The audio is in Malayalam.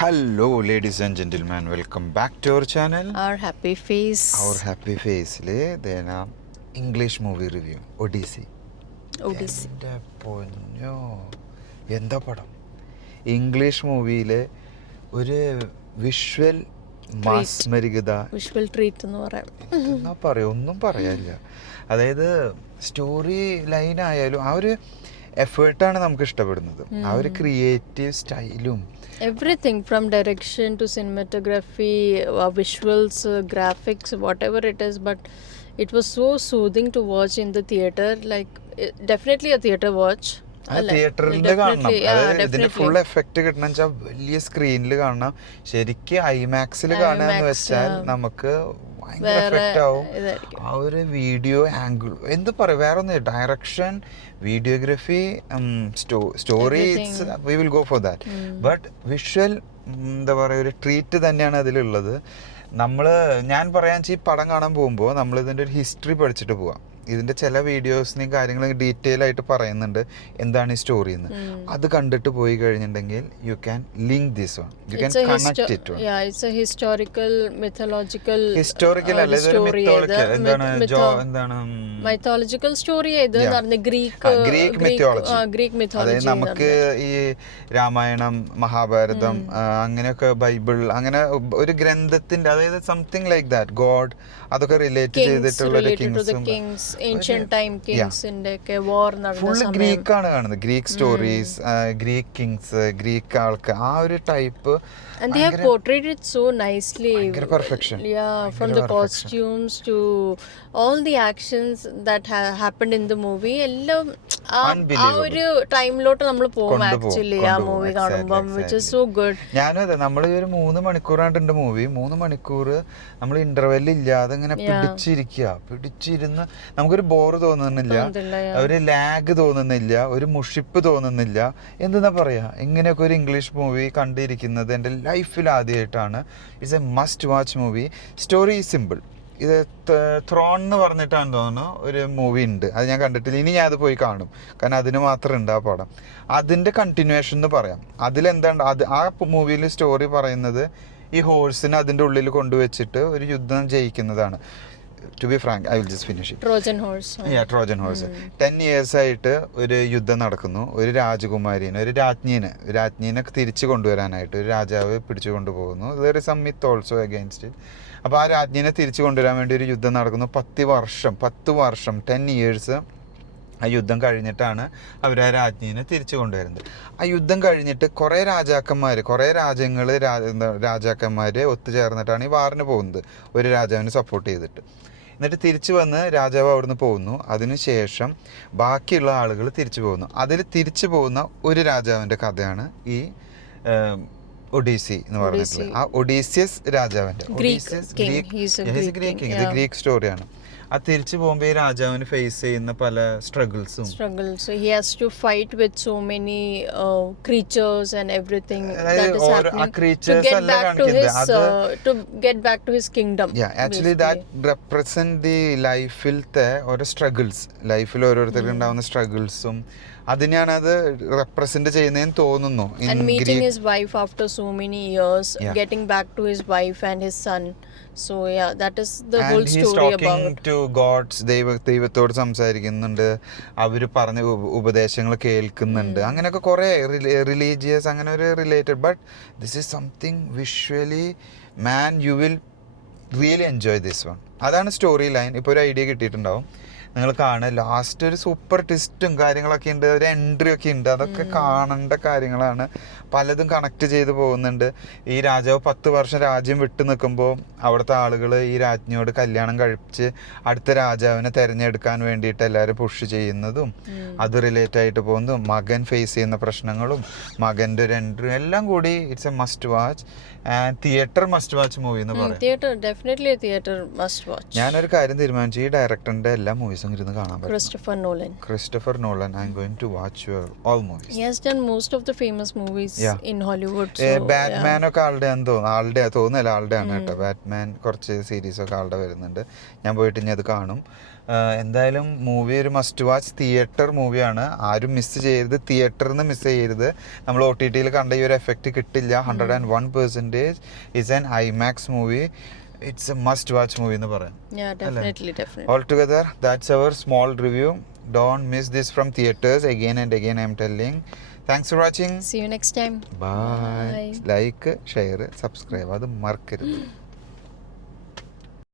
Hello, ladies and gentlemen. Welcome back to our channel. Our happy face. Our happy face. Then English movie review. Odyssey. Odyssey. എൻ്റെ പൊന്നോ എന്താ പടം. ഇംഗ്ലീഷ് മൂവിയിലെ ഒരു വിഷ്വൽ മാസ്മരികത. വിഷ്വൽ ട്രീറ്റ് എന്ന് പറയാം. എന്നാ പറയാ, ഒന്നും പറയാനില്ല. അതായത് സ്റ്റോറി ലൈൻ ആയാലും ആ ഒരു എഫേർട്ടാണ് നമുക്ക് ഇഷ്ടപ്പെടുന്നത്. ആ ഒരു ക്രിയേറ്റീവ് സ്റ്റൈലും Everything from direction to cinematography, visuals, graphics, whatever it is, but it was so soothing to watch in the theater. Like definitely a theater watch. തിയേറ്ററിൽ കാണണം. അതായത് ഇതിന്റെ ഫുൾ എഫക്റ്റ് കിട്ടണം വെച്ചാൽ വലിയ സ്ക്രീനിൽ കാണണം. ശരിക്കും ഐമാക്സിൽ കാണാന്ന് വെച്ചാൽ നമുക്ക് ഭയങ്കര എഫക്റ്റ് ആവും. ആ ഒരു വീഡിയോ ആംഗിൾ എന്ത് പറയാ, വേറെ ഒന്നും direction, videography, story, we will go for that. But visual എന്താ പറയുക, ഒരു ട്രീറ്റ് തന്നെയാണ് അതിലുള്ളത്. ഞാൻ പറയാൻ വെച്ചാൽ ഈ പടം കാണാൻ പോകുമ്പോൾ നമ്മൾ ഇതിൻ്റെ ഒരു ഹിസ്റ്ററി പഠിച്ചിട്ട് പോവാം. ഇതിൻ്റെ ചില വീഡിയോസിനെയും കാര്യങ്ങളും ഡീറ്റെയിൽ ആയിട്ട് പറയുന്നുണ്ട് എന്താണ് ഈ സ്റ്റോറി എന്ന്. അത് കണ്ടിട്ട് പോയി കഴിഞ്ഞിട്ടുണ്ടെങ്കിൽ you can link this one, you can connect it one. It's A historical historical അല്ല, ഇതൊരു മിത്തോളജിക്കൽ എന്താണ് മൈത്തോളജിക്കൽ സ്റ്റോറി. Greek mythology. അതായത് നമുക്ക് ഈ രാമായണം, മഹാഭാരതം, അങ്ങനെയൊക്കെ ബൈബിൾ, അങ്ങനെ ഒരു ഗ്രന്ഥത്തിന്റെ, അതായത് സംതിങ് ലൈക്ക് ദാറ്റ്, ഗോഡ്, അതൊക്കെ റിലേറ്റ് ചെയ്തിട്ടുള്ള ഫുൾ ഗ്രീക്ക് ആണ് കാണുന്നത്. Greek stories, Greek Kings, Greek ആൾക്കാർ, ആ ഒരു type. And they have portrayed it so nicely. Perfection. Yeah, from the costumes to all the actions that happened in the movie. എല്ലാം ആ ഒരു ടൈമിലോട്ട് നമ്മൾ പോകും ആക്ച്വലി ആ മൂവി കാണുമ്പോൾ, which is so good. ഞാനും അതെ, നമ്മൾ ഒരു 3 മണിക്കൂറാണ്ട് മൂവി. 3 മണിക്കൂർ നമ്മൾ ഇന്റർവെൽ ഇല്ലാതെ ഇങ്ങനെ പിടിച്ചിരുന്ന് നമുക്കൊരു ബോറ് തോന്നുന്നില്ല, ഒരു ലാഗ് തോന്നുന്നില്ല, ഒരു മുഷിപ്പ് തോന്നുന്നില്ല. എന്തെന്നാ പറയാ, ഇങ്ങനെയൊക്കെ ഒരു ഇംഗ്ലീഷ് മൂവി കണ്ടിരിക്കുന്നത് എൻ്റെ ലൈഫിൽ ആദ്യമായിട്ടാണ്. It's A must watch movie. Story simple. ഇത് ത്രോൺ എന്ന് പറഞ്ഞിട്ടാണ് തോന്നുന്നു ഒരു മൂവി ഉണ്ട്, അത് ഞാൻ കണ്ടിട്ടില്ല. ഇനി ഞാൻ അത് പോയി കാണും, കാരണം അതിന് മാത്രം ഉണ്ട് ആ പടം. അതിൻ്റെ കണ്ടിന്യൂവേഷൻ എന്ന് പറയാം. അതിലെന്താണ് ആ മൂവിയിൽ സ്റ്റോറി പറയുന്നത്, ഈ ഹോഴ്സിനെ അതിൻ്റെ ഉള്ളിൽ കൊണ്ടുവച്ചിട്ട് ഒരു യുദ്ധം ജയിക്കുന്നതാണ്. To be frank, I will just finish it. Trojan horse. Yeah, Trojan horse. 10 years ആയിട്ട് ഒരു യുദ്ധം നടക്കുന്നു. ഒരു രാജകുമാരിനെ, ഒരു രാജ്ഞീനെ തിരിച്ചു കൊണ്ടുവരാനായിട്ട് ഒരു രാജാവ് പിടിച്ചു കൊണ്ടുപോകുന്നു. There is some myth also against it. അപ്പോൾ ആ രാജ്ഞീനെ തിരിച്ചു കൊണ്ടുവരാൻ വേണ്ടി ഒരു യുദ്ധം നടക്കുന്നു. 10 വർഷം 10 years ആ യുദ്ധം കഴിഞ്ഞിട്ടാണ് അവർ ആ രാജ്ഞീനെ തിരിച്ചു കൊണ്ടുവരുന്നത്. ആ യുദ്ധം കഴിഞ്ഞിട്ട് കുറേ രാജാക്കന്മാർ ഒത്തുചേർന്നിട്ടാണ് ഈ വാറിന് പോകുന്നത്, ഒരു രാജാവിനെ സപ്പോർട്ട് ചെയ്തിട്ട്. എന്നിട്ട് തിരിച്ചു വന്ന് രാജാവ് അവിടുന്ന് പോകുന്നു. അതിനുശേഷം ബാക്കിയുള്ള ആളുകൾ തിരിച്ചു പോകുന്നു. അതിൽ തിരിച്ചു പോകുന്ന ഒരു രാജാവിൻ്റെ കഥയാണ് ഈ ഒഡീസി എന്ന് പറഞ്ഞിട്ടുള്ളത്. ആ ഒഡീസിയസ് രാജാവിൻ്റെ, ഗ്രീക്ക് സ്റ്റോറിയാണ്. ആ തിരിച്ചു പോകുമ്പോൾ ഈ രാജാവിന് ഫേസ് ചെയ്യുന്ന പല സ്ട്രഗിൾസും he has to fight with so many creatures and everything that is happening to get back to his kingdom. Yeah, actually that represent the ലൈഫിലത്തെ ഓരോ സ്ട്രഗിൾസ്, ലൈഫിൽ ഓരോരുത്തർക്ക് ഉണ്ടാവുന്ന സ്ട്രഗിൾസും അതിനെയാണ് അത് റെപ്രസെന്റ് ചെയ്യുന്നതെന്ന് തോന്നുന്നു. And meeting his wife after so many years, getting back to his wife and his son. So yeah, that is the whole story about. And he's talking to gods, ദൈവത്തോട് സംസാരിക്കുന്നുണ്ട്, അവർ പറഞ്ഞ ഉപദേശങ്ങൾ കേൾക്കുന്നുണ്ട്. അങ്ങനെയൊക്കെ കുറേ റിലീജിയസ്, അങ്ങനെ ഒരു related. But this is something visually, man, you will really enjoy this one. അതാണ് സ്റ്റോറി ലൈൻ. ഇപ്പോൾ ഒരു ഐഡിയ കിട്ടിയിട്ടുണ്ടാവും, നിങ്ങൾ കാണുക. ലാസ്റ്റ് ഒരു സൂപ്പർ ട്വിസ്റ്റും കാര്യങ്ങളൊക്കെ ഉണ്ട്, ഒരു എൻട്രി ഒക്കെ ഉണ്ട്. അതൊക്കെ കാണേണ്ട കാര്യങ്ങളാണ്. പലതും കണക്ട് ചെയ്ത് പോകുന്നുണ്ട്. ഈ രാജാവ് 10 വർഷം രാജ്യം വിട്ടു നിൽക്കുമ്പോൾ അവിടുത്തെ ആളുകൾ ഈ രാജ്ഞിയോട് കല്യാണം കഴിച്ച് അടുത്ത രാജാവിനെ തിരഞ്ഞെടുക്കാൻ വേണ്ടിയിട്ട് എല്ലാവരും പുഷ് ചെയ്യുന്നതും അത് റിലേറ്റ് ആയിട്ട് പോകുന്നതും, മകൻ ഫേസ് ചെയ്യുന്ന പ്രശ്നങ്ങളും, മകൻ്റെ ഒരു എൻട്രി എല്ലാം കൂടി it's A must watch. And theatre must watch movie എന്ന് പറയും. Theater, definitely a theater must watch. ഞാനൊരു കാര്യം തീരുമാനിച്ചു, ഈ ഡയറക്ടറിൻ്റെ എല്ലാ മൂവീസും ദിവസം ഇരുന്ന് കാണാൻ പറ്റും. Christopher Nolan. I'm going to watch all movies. He has done most of the famous movies in Hollywood. Batman ഒക്കെ ആളുടെ തോന്നുന്നില്ല ആളുടെ ആണ് കേട്ടോ. ബാറ്റ്മാൻ കുറച്ച് സീരീസ് ഒക്കെ ആളുടെ വരുന്നുണ്ട്. ഞാൻ പോയിട്ട് ഇനി അത് കാണും. എന്തായാലും മൂവി ഒരു മസ്റ്റ് വാച്ച് തിയേറ്റർ മൂവിയാണ്. ആരും മിസ് ചെയ്യരുത്, തിയേറ്ററിൽ നിന്ന് മിസ് ചെയ്യരുത്. നമ്മൾ OTT-യിൽ കണ്ട ഈ ഒരു എഫക്റ്റ് കിട്ടില്ല. 101% is an IMAX movie. It's a must watch movie എന്ന് പറയാം. Yeah, definitely. Altogether, that's our small review. Don't miss this from theaters. Again and again I'm telling. Thanks for watching. See you next time. Bye. Like, share, subscribe. അത് മറക്കരുത്.